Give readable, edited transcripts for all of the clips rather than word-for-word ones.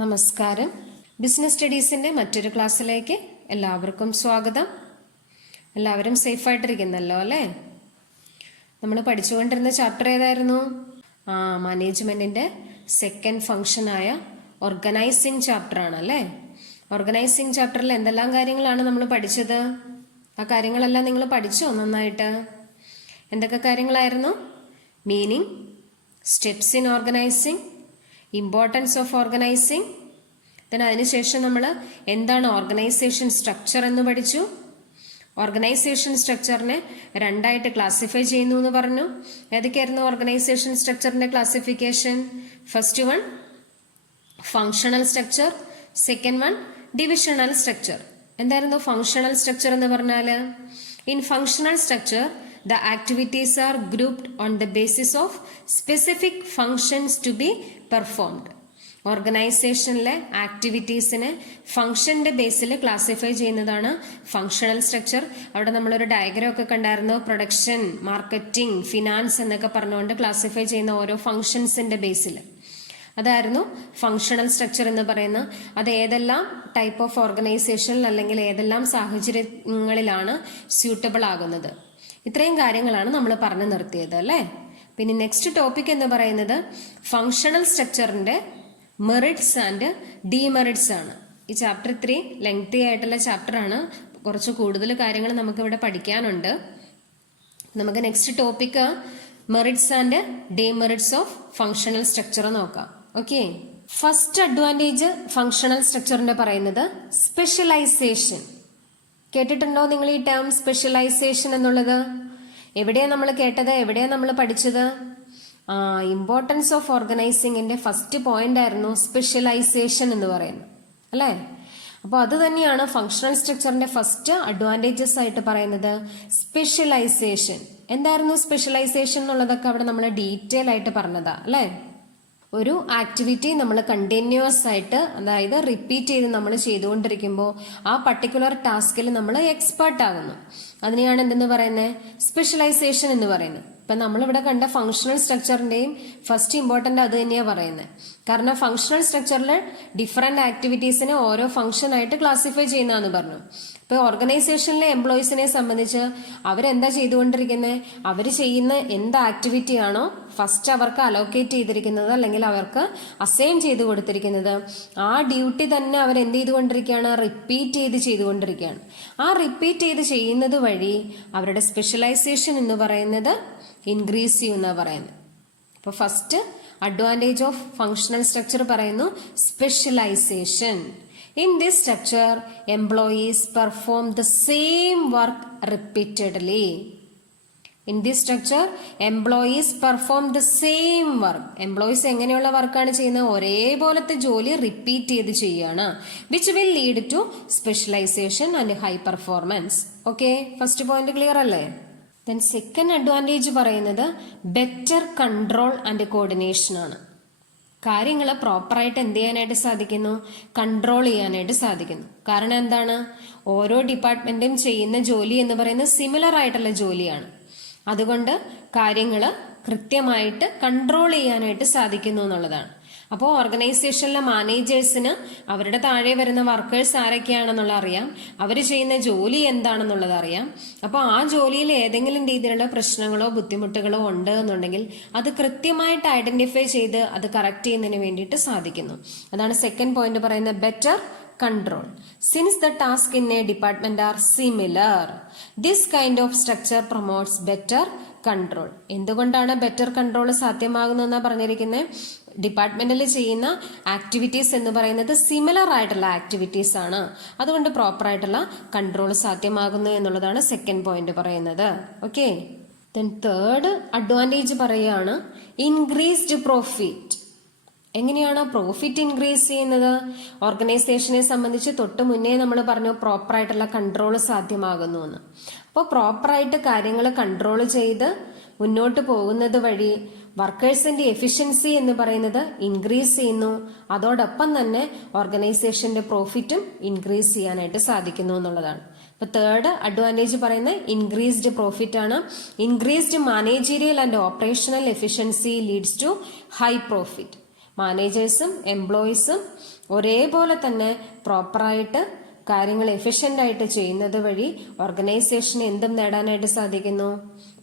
നമസ്കാരം. ബിസിനസ് സ്റ്റഡീസിൻ്റെ മറ്റൊരു ക്ലാസ്സിലേക്ക് എല്ലാവർക്കും സ്വാഗതം. എല്ലാവരും സേഫായിട്ടിരിക്കുന്നല്ലോ അല്ലേ? നമ്മൾ പഠിച്ചുകൊണ്ടിരുന്ന ചാപ്റ്റർ ഏതായിരുന്നു? മാനേജ്മെൻറ്റിൻ്റെ സെക്കൻഡ് ഫംഗ്ഷനായ ഓർഗനൈസിങ് ചാപ്റ്റർ ആണല്ലേ. ഓർഗനൈസിങ് ചാപ്റ്ററിൽ എന്തെല്ലാം കാര്യങ്ങളാണ് നമ്മൾ പഠിച്ചത്? ആ കാര്യങ്ങളെല്ലാം നിങ്ങൾ പഠിച്ചോ നന്നായിട്ട്? എന്തൊക്കെ കാര്യങ്ങളായിരുന്നു? Meaning, steps in organising, importance of organising. then അതിനുശേഷം നമ്മൾ എന്താണ് ഓർഗനൈസേഷൻ സ്ട്രക്ചർ എന്ന് പഠിച്ചു. ഓർഗനൈസേഷൻ സ്ട്രക്ചറിനെ രണ്ടായിട്ട് ക്ലാസിഫൈ ചെയ്യുന്നു എന്ന് പറഞ്ഞു. ഏതൊക്കെയായിരുന്നു ഓർഗനൈസേഷൻ സ്ട്രക്ചറിന്റെ classification? First one functional structure, second one divisional structure. എന്തായിരുന്നു ഫങ്ഷണൽ സ്ട്രക്ചർ എന്ന് പറഞ്ഞാൽ? In functional structure the activities are grouped on the basis of specific functions to be performed. ഓർഗനൈസേഷനിലെ ആക്ടിവിറ്റീസിനെ ഫംഗ്ഷന്റെ ബേസിൽ ക്ലാസിഫൈ ചെയ്യുന്നതാണ് ഫങ്ഷണൽ സ്ട്രക്ചർ. അവിടെ നമ്മളൊരു diagram ഒക്കെ കണ്ടായിരുന്നു. പ്രൊഡക്ഷൻ, മാർക്കറ്റിംഗ്, ഫിനാൻസ് എന്നൊക്കെ പറഞ്ഞുകൊണ്ട് ക്ലാസിഫൈ ചെയ്യുന്ന ഓരോ ഫങ്ഷൻസിന്റെ ബേസിൽ. അതായിരുന്നു ഫങ്ഷണൽ സ്ട്രക്ചർ എന്ന് പറയുന്നത്. അത് ഏതെല്ലാം ടൈപ്പ് ഓഫ് ഓർഗനൈസേഷനിൽ അല്ലെങ്കിൽ ഏതെല്ലാം സാഹചര്യങ്ങളിലാണ് സ്യൂട്ടബിൾ ആകുന്നത്. ഇത്രയും കാര്യങ്ങളാണ് നമ്മൾ പറഞ്ഞു നിർത്തിയത് അല്ലേ. പിന്നെ നെക്സ്റ്റ് ടോപ്പിക് എന്ന് പറയുന്നത് ഫങ്ഷണൽ സ്ട്രക്ചറിന്റെ മെറിറ്റ്സ് ആൻഡ് ഡിമെറിറ്റ്സ് ആണ്. ഈ ചാപ്റ്റർ ഇത്തിരി ലെങ്തി ആയിട്ടുള്ള ചാപ്റ്റർ ആണ്. കുറച്ച് കൂടുതൽ കാര്യങ്ങൾ നമുക്ക് ഇവിടെ പഠിക്കാനുണ്ട്. നമുക്ക് next topic merits and demerits of functional structure നോക്കാം. ഓക്കെ, ഫസ്റ്റ് അഡ്വാൻറ്റേജ് ഫങ്ഷണൽ സ്ട്രക്ചറിന്റെ പറയുന്നത് സ്പെഷ്യലൈസേഷൻ. കേട്ടിട്ടുണ്ടോ നിങ്ങൾ ഈ ടേം സ്പെഷ്യലൈസേഷൻ എന്നുള്ളത്? എവിടെയാണ് നമ്മൾ കേട്ടത്? എവിടെയാണ് നമ്മൾ പഠിച്ചത്? ഇമ്പോർട്ടൻസ് ഓഫ് ഓർഗനൈസിങ്ങിന്റെ ഫസ്റ്റ് പോയിന്റ് ആയിരുന്നു സ്പെഷ്യലൈസേഷൻ എന്ന് പറയുന്നത് അല്ലേ. അപ്പോൾ അത് തന്നെയാണ് ഫങ്ഷണൽ സ്ട്രക്ചറിന്റെ ഫസ്റ്റ് അഡ്വാൻറ്റേജസ് ആയിട്ട് പറയുന്നത്, സ്പെഷ്യലൈസേഷൻ. എന്തായിരുന്നു സ്പെഷ്യലൈസേഷൻ എന്നുള്ളതൊക്കെ അവിടെ നമ്മൾ ഡീറ്റെയിൽ ആയിട്ട് പറഞ്ഞതാ അല്ലേ. ഒരു ആക്ടിവിറ്റി നമ്മൾ കണ്ടിന്യൂസ് ആയിട്ട്, അതായത് റിപ്പീറ്റ് ചെയ്ത് നമ്മൾ ചെയ്തുകൊണ്ടിരിക്കുമ്പോൾ ആ പർട്ടിക്കുലർ ടാസ്കിൽ നമ്മൾ എക്സ്പേർട്ട് ആകുന്നു. അതിനെയാണ് എന്തെന്ന് പറയുന്നത്? സ്പെഷ്യലൈസേഷൻ എന്ന് പറയുന്നത്. ഇപ്പൊ നമ്മളിവിടെ കണ്ട ഫങ്ഷണൽ സ്ട്രക്ചറിന്റെയും ഫസ്റ്റ് ഇമ്പോർട്ടന്റ് അത് തന്നെയാണ് പറയുന്നത്. കാരണം ഫങ്ഷണൽ സ്ട്രക്ചറിൽ ഡിഫറെന്റ് ആക്ടിവിറ്റീസിനെ ഓരോ ഫംഗ്ഷൻ ആയിട്ട് ക്ലാസിഫൈ ചെയ്യുന്നതെന്ന് പറഞ്ഞു. ഇപ്പൊ ഓർഗനൈസേഷനിലെ എംപ്ലോയീസിനെ സംബന്ധിച്ച് അവരെന്താ ചെയ്തുകൊണ്ടിരിക്കുന്നത്? അവർ ചെയ്യുന്ന എന്ത് ആക്ടിവിറ്റി ആണോ ഫസ്റ്റ് അവർക്ക് അലോക്കേറ്റ് ചെയ്തിരിക്കുന്നത് അല്ലെങ്കിൽ അവർക്ക് അസൈൻ ചെയ്ത് കൊടുത്തിരിക്കുന്നത്, ആ ഡ്യൂട്ടി തന്നെ അവർ എന്ത് ചെയ്തുകൊണ്ടിരിക്കുകയാണ്? റിപ്പീറ്റ് ചെയ്തുകൊണ്ടിരിക്കുകയാണ്. ആ റിപ്പീറ്റ് ചെയ്ത് ചെയ്യുന്നത് വഴി അവരുടെ സ്പെഷ്യലൈസേഷൻ എന്ന് പറയുന്നത് ഇൻക്രീസ് ചെയ്യുന്ന പറയുന്നത്. ഇപ്പൊ first advantage of functional structure പറയുന്നു specialisation. In this structure, employees perform the same work repeatedly. In this structure, employees perform the same work. Employees എങ്ങനെയുള്ള വർക്കാണ് ചെയ്യുന്നത്? ഒരേപോലത്തെ ജോലി റിപ്പീറ്റ് ചെയ്ത് ചെയ്യുകയാണ്. Which will lead to specialization and high performance. Okay, first point clear അല്ലേ? Then second advantage പറയുന്നത് better control and coordination ആണ്. കാര്യങ്ങൾ പ്രോപ്പറായിട്ട് എന്ത് ചെയ്യാനായിട്ട് സാധിക്കുന്നു? കൺട്രോൾ ചെയ്യാനായിട്ട് സാധിക്കുന്നു. കാരണം എന്താണ്? ഓരോ ഡിപ്പാർട്ട്മെന്റും ചെയ്യുന്ന ജോലി എന്ന് പറയുന്നത് സിമിലർ ആയിട്ടുള്ള ജോലിയാണ്. അതുകൊണ്ട് കാര്യങ്ങൾ കൃത്യമായിട്ട് കൺട്രോൾ ചെയ്യാനായിട്ട് സാധിക്കുന്നു എന്നുള്ളതാണ്. അപ്പോൾ ഓർഗനൈസേഷനിലെ മാനേജേഴ്സിന് അവരുടെ താഴെ വരുന്ന വർക്കേഴ്സ് ആരൊക്കെയാണെന്നുള്ള അറിയാം, അവർ ചെയ്യുന്ന ജോലി എന്താണെന്നുള്ളത് അറിയാം. അപ്പോൾ ആ ജോലിയിൽ ഏതെങ്കിലും രീതിയിലുള്ള പ്രശ്നങ്ങളോ ബുദ്ധിമുട്ടുകളോ ഉണ്ട് എന്നുണ്ടെങ്കിൽ അത് കൃത്യമായിട്ട് ഐഡന്റിഫൈ ചെയ്ത് അത് കറക്റ്റ് ചെയ്യുന്നതിന് വേണ്ടിയിട്ട് സാധിക്കുന്നു. അതാണ് സെക്കൻഡ് പോയിന്റ് പറയുന്നത്, better control. Since the tasks in a department are similar, this kind of structure promotes better control. എന്തുകൊണ്ടാണ് ബെറ്റർ കൺട്രോൾ സാധ്യമാകുന്നതെന്നാണ് പറഞ്ഞിരിക്കുന്നത്? ഡിപ്പാർട്ട്മെന്റിൽ ചെയ്യുന്ന ആക്ടിവിറ്റീസ് എന്ന് പറയുന്നത് സിമിലർ ആയിട്ടുള്ള ആക്ടിവിറ്റീസ് ആണ്. അതുകൊണ്ട് പ്രോപ്പർ ആയിട്ടുള്ള കൺട്രോൾ സാധ്യമാകുന്നു എന്നുള്ളതാണ് സെക്കൻഡ് പോയിന്റ് പറയുന്നത്. ഓക്കെ, ദെൻ തേർഡ് അഡ്വാൻറ്റേജ് പറയുകയാണ് ഇൻക്രീസ്ഡ് പ്രോഫിറ്റ്. എങ്ങനെയാണ് പ്രോഫിറ്റ് ഇൻക്രീസ് ചെയ്യുന്നത്? ഓർഗനൈസേഷനെ സംബന്ധിച്ച് തൊട്ട് മുന്നേ നമ്മൾ പറഞ്ഞു പ്രോപ്പറായിട്ടുള്ള കൺട്രോൾ സാധ്യമാകുന്നു എന്ന്. അപ്പോൾ പ്രോപ്പറായിട്ട് കാര്യങ്ങൾ കൺട്രോൾ ചെയ്ത് മുന്നോട്ട് പോകുന്നത് വഴി വർക്കേഴ്സിന്റെ എഫിഷ്യൻസി എന്ന് പറയുന്നത് ഇൻക്രീസ് ചെയ്യുന്നു. അതോടൊപ്പം തന്നെ ഓർഗനൈസേഷന്റെ പ്രോഫിറ്റും ഇൻക്രീസ് ചെയ്യാനായിട്ട് സാധിക്കുന്നു എന്നുള്ളതാണ്. അപ്പൊ തേർഡ് അഡ്വാൻറ്റേജ് പറയുന്നത് ഇൻക്രീസ്ഡ് പ്രോഫിറ്റ് ആണ്. Increased managerial and operational efficiency leads to high profit. മാനേജേഴ്സും എംപ്ലോയീസും ഒരേപോലെ തന്നെ പ്രോപ്പറായിട്ട് കാര്യങ്ങൾ എഫിഷ്യൻ്റ് ചെയ്യുന്നത് വഴി ഓർഗനൈസേഷന് എന്തും നേടാനായിട്ട് സാധിക്കുന്നു?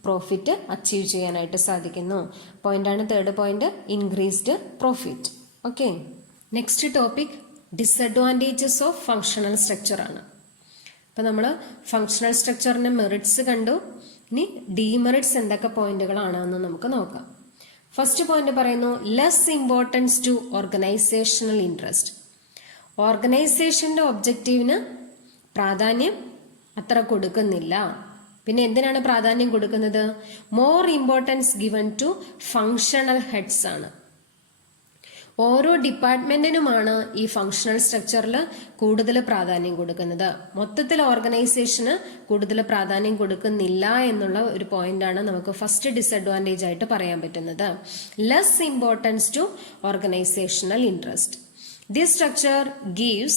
പ്രോഫിറ്റ് അച്ചീവ് ചെയ്യാനായിട്ട് സാധിക്കുന്നു. പോയിന്റാണ് third point, increased profit. Okay, next topic disadvantages of functional structure ആണ്. അപ്പം നമ്മൾ ഫങ്ഷണൽ സ്ട്രക്ചറിന്റെ മെറിറ്റ്സ് കണ്ടു. ഇനി ഡീമെറിറ്റ്സ് എന്തൊക്കെ പോയിന്റുകളാണെന്ന് നമുക്ക് നോക്കാം. ഫസ്റ്റ് പോയിന്റ് പറയുന്നു less importance to organisational interest. ഓർഗനൈസേഷന്റെ ഒബ്ജക്റ്റീവിന് പ്രാധാന്യം അത്ര കൊടുക്കുന്നില്ല. പിന്നെ എന്തിനാണ് പ്രാധാന്യം കൊടുക്കുന്നത്? More importance given to functional heads ആണ്. ഓരോ ഡിപ്പാർട്ട്മെന്റിനുമാണ് ഈ ഫങ്ഷണൽ സ്ട്രക്ചറിൽ കൂടുതൽ പ്രാധാന്യം കൊടുക്കുന്നത്. മൊത്തത്തിൽ ഓർഗനൈസേഷന് കൂടുതൽ പ്രാധാന്യം കൊടുക്കുന്നില്ല എന്നുള്ള ഒരു പോയിന്റാണ് നമുക്ക് ഫസ്റ്റ് ഡിസഡ്വാൻറ്റേജ് ആയിട്ട് പറയാൻ പറ്റുന്നത്. Less importance to organisational interest. This structure gives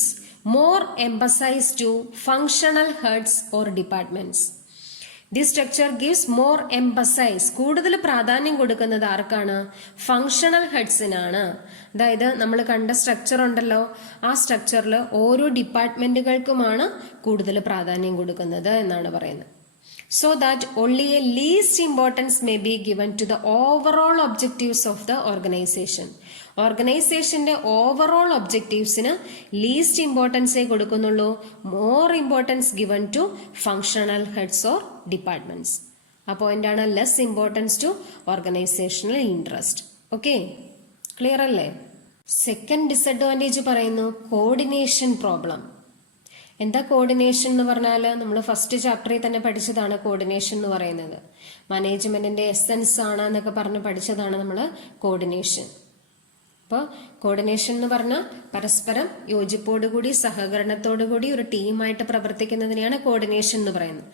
more emphasis to functional heads or departments. This structure gives more emphasis. കൂടുതൽ പ്രാധാന്യം കൊടുക്കുന്നത് ആർക്കാണ്? ഫങ്ഷണൽ ഹെഡ്സിനാണ്. അതായത് നമ്മൾ കണ്ട സ്ട്രക്ചർ ഉണ്ടല്ലോ, ആ സ്ട്രക്ചറിൽ ഓരോ ഡിപ്പാർട്ട്മെന്റുകൾക്കുമാണ് കൂടുതൽ പ്രാധാന്യം കൊടുക്കുന്നത് എന്നാണ് പറയുന്നത്. So that only a least importance may be given to the overall objectives of the organization. ഓർഗനൈസേഷന്റെ ഓവറോൾ ഒബ്ജക്റ്റീവ്സിന് ലീസ്റ്റ് ഇമ്പോർട്ടൻസേ കൊടുക്കുന്നുള്ളൂ. More importance given to functional heads or departments. ആ പോയിന്റാണ് less importance to organisational interest. Okay, clear അല്ലേ? Second disadvantage പറയുന്നു coordination problem. എന്താ coordination എന്ന് പറഞ്ഞാൽ നമ്മൾ ഫസ്റ്റ് ചാപ്റ്ററിൽ തന്നെ പഠിച്ചതാണ്. കോർഡിനേഷൻ എന്ന് പറയുന്നത് മാനേജ്മെന്റിന്റെ എസെൻസ് ആണ് എന്നൊക്കെ പറഞ്ഞ് പഠിച്ചതാണ് നമ്മൾ കോർഡിനേഷൻ. അപ്പോൾ കോർഡിനേഷൻ എന്ന് പറഞ്ഞാൽ പരസ്പരം യോജിപ്പോടുകൂടി സഹകരണത്തോടുകൂടി ഒരു ടീമായിട്ട് പ്രവർത്തിക്കുന്നതിനെയാണ് കോർഡിനേഷൻ എന്ന് പറയുന്നത്.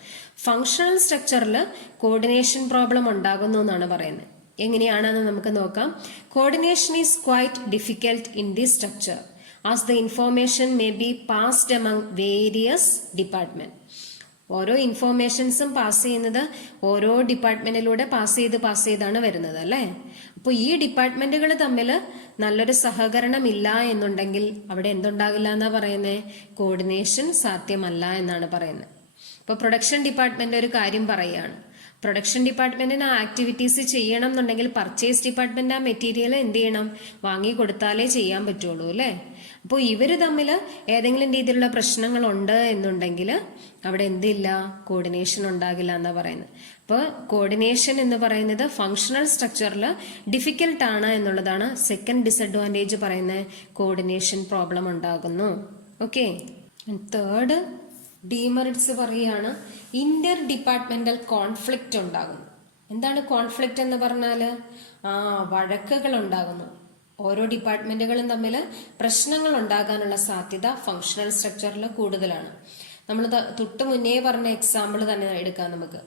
ഫങ്ഷണൽ സ്ട്രക്ചറിൽ കോർഡിനേഷൻ പ്രോബ്ലം ഉണ്ടാകുന്നു എന്നാണ് പറയുന്നത്. എങ്ങനെയാണെന്ന് നമുക്ക് നോക്കാം. Coordination is quite difficult in this structure as the information may be passed among various department. ഓരോ ഇൻഫോർമേഷൻസും പാസ് ചെയ്യുന്നത് ഓരോ ഡിപ്പാർട്ട്മെന്റിലൂടെ പാസ് ചെയ്താണ് വരുന്നത് അല്ലേ. അപ്പോൾ ഈ ഡിപ്പാർട്ട്മെന്റുകൾ തമ്മിൽ നല്ലൊരു സഹകരണം ഇല്ല എന്നുണ്ടെങ്കിൽ അവിടെ എന്തുണ്ടാകില്ല എന്നാ പറയുന്നത്? കോർഡിനേഷൻ സാധ്യമല്ല എന്നാണ് പറയുന്നത്. ഇപ്പോൾ പ്രൊഡക്ഷൻ ഡിപ്പാർട്ട്മെന്റ് ഒരു കാര്യം പറയുകയാണ്. പ്രൊഡക്ഷൻ ഡിപ്പാർട്ട്മെന്റിന് ആക്ടിവിറ്റീസ് ചെയ്യണം എന്നുണ്ടെങ്കിൽ പർച്ചേസ് ഡിപ്പാർട്ട്മെന്റ് ആ മെറ്റീരിയൽ എന്ത് ചെയ്യണം? വാങ്ങി കൊടുത്താലേ ചെയ്യാൻ പറ്റുള്ളൂ അല്ലേ. അപ്പോൾ ഇവര് തമ്മിൽ ഏതെങ്കിലും രീതിയിലുള്ള പ്രശ്നങ്ങളുണ്ട് എന്നുണ്ടെങ്കിൽ അവിടെ എന്തില്ല? കോർഡിനേഷൻ ഉണ്ടാകില്ല എന്നാ പറയുന്നത്. അപ്പോൾ കോർഡിനേഷൻ എന്ന് പറയുന്നത് ഫങ്ഷണൽ സ്ട്രക്ചറിൽ ഡിഫിക്കൽട്ട് ആണ് എന്നുള്ളതാണ് സെക്കൻഡ് ഡിസഡ്വാൻറ്റേജ് പറയുന്നത്. കോർഡിനേഷൻ പ്രോബ്ലം ഉണ്ടാകുന്നു. ഓക്കെ, തേർഡ് ഡീമെറിറ്റ്സ് പറയുകയാണ് ഇന്റർ ഡിപ്പാർട്ട്മെന്റൽ കോൺഫ്ലിക്റ്റ് ഉണ്ടാകുന്നു. എന്താണ് കോൺഫ്ലിക്റ്റ് എന്ന് പറഞ്ഞാൽ? വഴക്കുകൾ ഉണ്ടാകുന്നു. ഓരോ ഡിപ്പാർട്ട്മെന്റുകളും തമ്മിൽ പ്രശ്നങ്ങൾ ഉണ്ടാകാനുള്ള സാധ്യത ഫങ്ഷണൽ സ്ട്രക്ചറിൽ കൂടുതലാണ്. നമ്മൾ തൊട്ട് മുന്നേ പറഞ്ഞ എക്സാമ്പിൾ തന്നെ എടുക്കാം. നമുക്ക്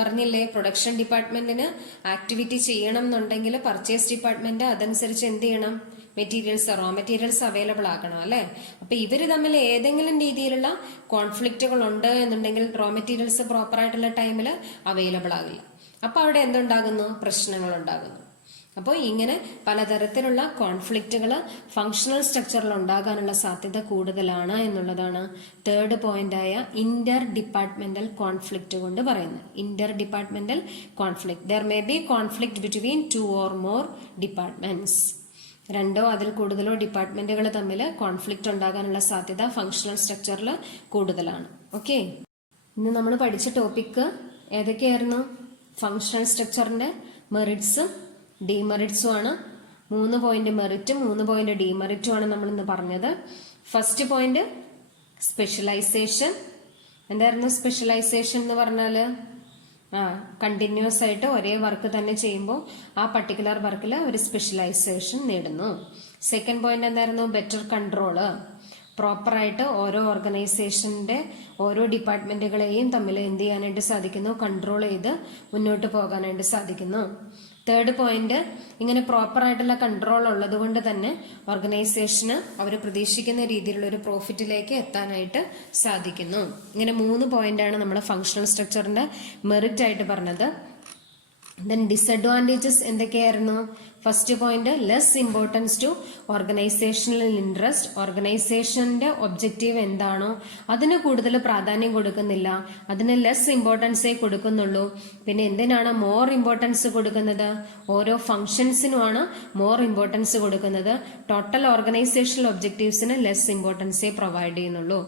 പറഞ്ഞില്ലേ, പ്രൊഡക്ഷൻ ഡിപ്പാർട്ട്മെന്റിന് ആക്ടിവിറ്റി ചെയ്യണം എന്നുണ്ടെങ്കിൽ പർച്ചേസ് ഡിപ്പാർട്ട്മെന്റ് അതനുസരിച്ച് എന്ത് ചെയ്യണം? റോ മെറ്റീരിയൽസ് അവൈലബിൾ ആക്കണം അല്ലെ. അപ്പൊ ഇവര് തമ്മിൽ ഏതെങ്കിലും രീതിയിലുള്ള കോൺഫ്ലിക്റ്റുകൾ ഉണ്ട് എന്നുണ്ടെങ്കിൽ റോ മെറ്റീരിയൽസ് പ്രോപ്പർ ആയിട്ടുള്ള ടൈമിൽ അവൈലബിൾ ആകില്ല. അപ്പൊ അവിടെ എന്തുണ്ടാകുന്നു? പ്രശ്നങ്ങൾ ഉണ്ടാകുന്നു. അപ്പോൾ ഇങ്ങനെ പലതരത്തിലുള്ള കോൺഫ്ലിക്റ്റുകൾ ഫങ്ഷണൽ സ്ട്രക്ചറിൽ ഉണ്ടാകാനുള്ള സാധ്യത കൂടുതലാണ് എന്നുള്ളതാണ് തേർഡ് പോയിന്റായ ഇന്റർ ഡിപ്പാർട്ട്മെന്റൽ കോൺഫ്ലിക്റ്റ് കൊണ്ട് പറയുന്നത്. Inter departmental conflict. There may be conflict between 2 or more departments. രണ്ടോ അതിൽ കൂടുതലോ ഡിപ്പാർട്ട്മെന്റുകൾ തമ്മിൽ കോൺഫ്ലിക്റ്റ് ഉണ്ടാകാനുള്ള സാധ്യത ഫങ്ഷണൽ സ്ട്രക്ചറിൽ കൂടുതലാണ്. ഓക്കെ, ഇന്ന് നമ്മൾ പഠിച്ച ടോപ്പിക്ക് ഏതൊക്കെയായിരുന്നു? ഫങ്ഷണൽ സ്ട്രക്ചറിന്റെ മെറിറ്റ്സും ഡീമെറിറ്റ്സും ആണ്. 3 പോയിന്റ് മെറിറ്റും 3 പോയിന്റ് ഡീമെറിറ്റും ആണ് നമ്മൾ ഇന്ന് പറഞ്ഞത്. First point specialisation. എന്തായിരുന്നു സ്പെഷ്യലൈസേഷൻ എന്ന് പറഞ്ഞാല്? കണ്ടിന്യൂസ് ആയിട്ട് ഒരേ വർക്ക് തന്നെ ചെയ്യുമ്പോൾ ആ പർട്ടിക്കുലർ വർക്കിൽ ഒരു സ്പെഷ്യലൈസേഷൻ നേടുന്നു. സെക്കൻഡ് പോയിന്റ് എന്തായിരുന്നു? Better control. പ്രോപ്പറായിട്ട് ഓരോ ഓർഗനൈസേഷന്റെ ഓരോ ഡിപ്പാർട്ട്മെന്റുകളെയും തമ്മിൽ എന്ത് ചെയ്യാനായിട്ട് സാധിക്കുന്നു? കൺട്രോൾ ചെയ്ത് മുന്നോട്ട് പോകാനായിട്ട് സാധിക്കുന്നു. തേർഡ് പോയിന്റ്, ഇങ്ങനെ പ്രോപ്പർ ആയിട്ടുള്ള കൺട്രോൾ ഉള്ളത് കൊണ്ട് തന്നെ ഓർഗനൈസേഷന് അവർ പ്രതീക്ഷിക്കുന്ന രീതിയിലുള്ള ഒരു പ്രോഫിറ്റിലേക്ക് എത്താനായിട്ട് സാധിക്കുന്നു. ഇങ്ങനെ 3 പോയിന്റാണ് നമ്മൾ ഫങ്ഷണൽ സ്ട്രക്ചറിന്റെ മെറിറ്റ് ആയിട്ട് പറഞ്ഞത്. ദെൻ ഡിസഡ്വാൻറ്റേജസ് എന്തൊക്കെയായിരുന്നു? First point, less importance to organisational interest. ഓർഗനൈസേഷന്റെ ഒബ്ജക്റ്റീവ് എന്താണോ അതിന് കൂടുതൽ പ്രാധാന്യം കൊടുക്കുന്നില്ല, അതിന് ലെസ് ഇമ്പോർട്ടൻസേ കൊടുക്കുന്നുള്ളൂ. പിന്നെ എന്തിനാണ് മോർ ഇമ്പോർട്ടൻസ് കൊടുക്കുന്നത്? ഓരോ ഫംഗ്ഷൻസിനുമാണ് മോർ ഇമ്പോർട്ടൻസ് കൊടുക്കുന്നത്. ടോട്ടൽ ഓർഗനൈസേഷണൽ ഒബ്ജക്റ്റീവ്സിന് ലെസ് ഇമ്പോർട്ടൻസേ പ്രൊവൈഡ് ചെയ്യുന്നുള്ളൂ.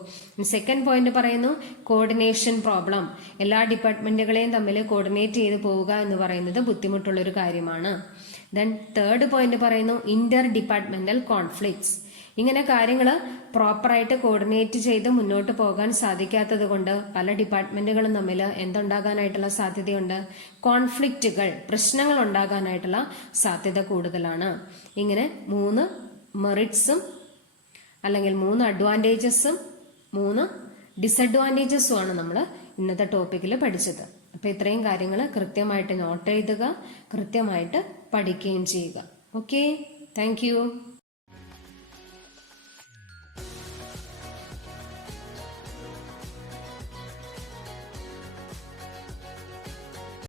സെക്കൻഡ് പോയിന്റ് പറയുന്നു കോർഡിനേഷൻ പ്രോബ്ലം. എല്ലാ ഡിപ്പാർട്ട്മെന്റുകളെയും തമ്മിൽ കോർഡിനേറ്റ് ചെയ്ത് പോവുക എന്ന് പറയുന്നത് ബുദ്ധിമുട്ടുള്ളൊരു കാര്യമാണ്. ദെൻ തേർഡ് പോയിന്റ് പറയുന്നു ഇന്റർ ഡിപ്പാർട്ട്മെന്റൽ കോൺഫ്ലിക്ട്സ്. ഇങ്ങനെ കാര്യങ്ങൾ പ്രോപ്പറായിട്ട് കോർഡിനേറ്റ് ചെയ്ത് മുന്നോട്ട് പോകാൻ സാധിക്കാത്തത് കൊണ്ട് പല ഡിപ്പാർട്ട്മെന്റുകളും തമ്മിൽ എന്തുണ്ടാകാനായിട്ടുള്ള സാധ്യതയുണ്ട്? കോൺഫ്ലിക്റ്റുകൾ, പ്രശ്നങ്ങൾ ഉണ്ടാകാനായിട്ടുള്ള സാധ്യത കൂടുതലാണ്. ഇങ്ങനെ 3 മെറിറ്റ്സും അല്ലെങ്കിൽ 3 അഡ്വാൻറ്റേജസും 3 ഡിസഡ്വാൻറ്റേജസും ആണ് നമ്മൾ ഇന്നത്തെ ടോപ്പിക്കിൽ പഠിച്ചത്. അപ്പൊ ഇത്രയും കാര്യങ്ങൾ കൃത്യമായിട്ട് നോട്ട് എഴുതുക, കൃത്യമായിട്ട് പഠിക്കുകയും ചെയ്യുക. Okay, thank you.